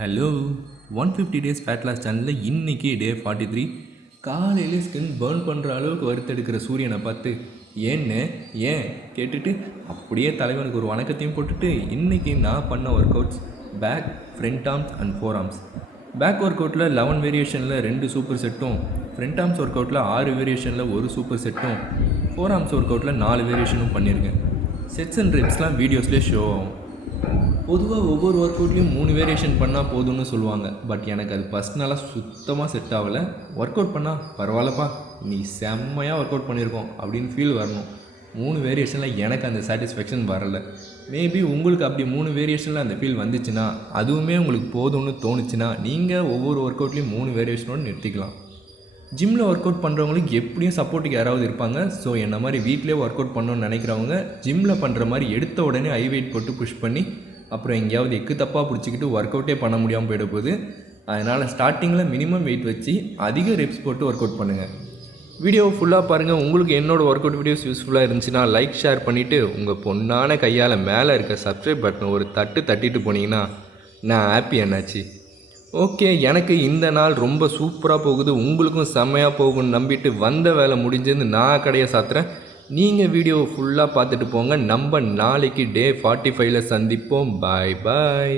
Hello 150 days fat loss சேனலில் இன்றைக்கி டே 43 காலையில் ஸ்கின் பேர்ன் பண்ணுற அளவுக்கு வறுத்தெடுக்கிற சூரியனை பார்த்து ஏன்னு ஏன் கேட்டுட்டு அப்படியே தலைவனுக்கு ஒரு வணக்கத்தையும் போட்டுட்டு இன்றைக்கி நான் பண்ண workouts back front arms and forearms. Back ஒர்க் அவுட்டில் 11 வேரியேஷனில் 2 சூப்பர் செட்டும், ஃப்ரண்ட் ஆர்ம்ஸ் ஒர்க் அவுட்டில் 6 வேரியேஷனில் 1 சூப்பர் செட்டும், ஃபோர் ஆர்ம்ஸ் ஒர்க் அவுட்டில் 4 வேரியேஷனும் பண்ணியிருக்கேன். செட்ஸ் அண்ட் ரெப்ஸ்லாம் வீடியோஸ்லேயே ஷோ ஆகும். பொதுவாக ஒவ்வொரு ஒர்க் அவுட்லேயும் 3 வேரியேஷன் பண்ணால் போதும்னு சொல்லுவாங்க. பட் எனக்கு அது பர்சனலாக சுத்தமாக செட் ஆகலை. ஒர்க் அவுட் பண்ணால் பரவாயில்லப்பா நீ செம்மையாக ஒர்க் அவுட் பண்ணியிருக்கோம் அப்படின்னு ஃபீல் வரணும். 3 வேரியேஷனில் எனக்கு அந்த சாட்டிஸ்ஃபேக்ஷன் வரலை. மேபி உங்களுக்கு அப்படி 3 வேரியேஷனில் அந்த ஃபீல் வந்துச்சுன்னா, அதுவுமே உங்களுக்கு போதும்னு தோணுச்சுன்னா, நீங்கள் ஒவ்வொரு ஒர்க் அவுட்லேயும் 3 வேரியேஷனோடு நிறுத்திக்கலாம். ஜிம்மில் ஒர்க் அவுட் பண்ணுறவங்களுக்கு எப்படியும் சப்போர்ட்டுக்கு யாராவது இருப்பாங்க. ஸோ என்ன மாதிரி வீட்டிலே ஒர்க் அவுட் பண்ணணும்னு நினைக்கிறவங்க ஜிம்மில் பண்ணுற மாதிரி எடுத்த உடனே ஹை வெயிட் போட்டு புஷ் பண்ணி அப்புறம் எங்கேயாவது எக்கு தப்பாக பிடிச்சிக்கிட்டு ஒர்க் அவுட்டே பண்ண முடியாமல் போயிட போகுது. அதனால் ஸ்டார்டிங்கில் மினிமம் வெயிட் வச்சு அதிக ரெப்ஸ் போட்டு ஒர்க் அவுட் பண்ணுங்கள். வீடியோவை ஃபுல்லாக பாருங்கள். உங்களுக்கு என்னோடய ஒர்க் அவுட் வீடியோஸ் யூஸ்ஃபுல்லாக இருந்துச்சுன்னா லைக் ஷேர் பண்ணிவிட்டு உங்கள் பொண்ணான கையால் மேலே இருக்க சப்ஸ்கிரைப் பட்டனை ஒரு தட்டிட்டு போனீங்கன்னா நான் ஹாப்பி என்னாச்சு. ஓகே, எனக்கு இந்த நாள் ரொம்ப சூப்பராக போகுது, உங்களுக்கும் செம்மையாக போகும்னு நம்பிட்டு வந்த வேலை முடிஞ்சது நான் கடையை சாத்துறேன். நீங்கள் வீடியோவை ஃபுல்லாக பார்த்துட்டு போங்க. நம்ம நாளைக்கு டே 45ல் சந்திப்போம். பாய் பாய்.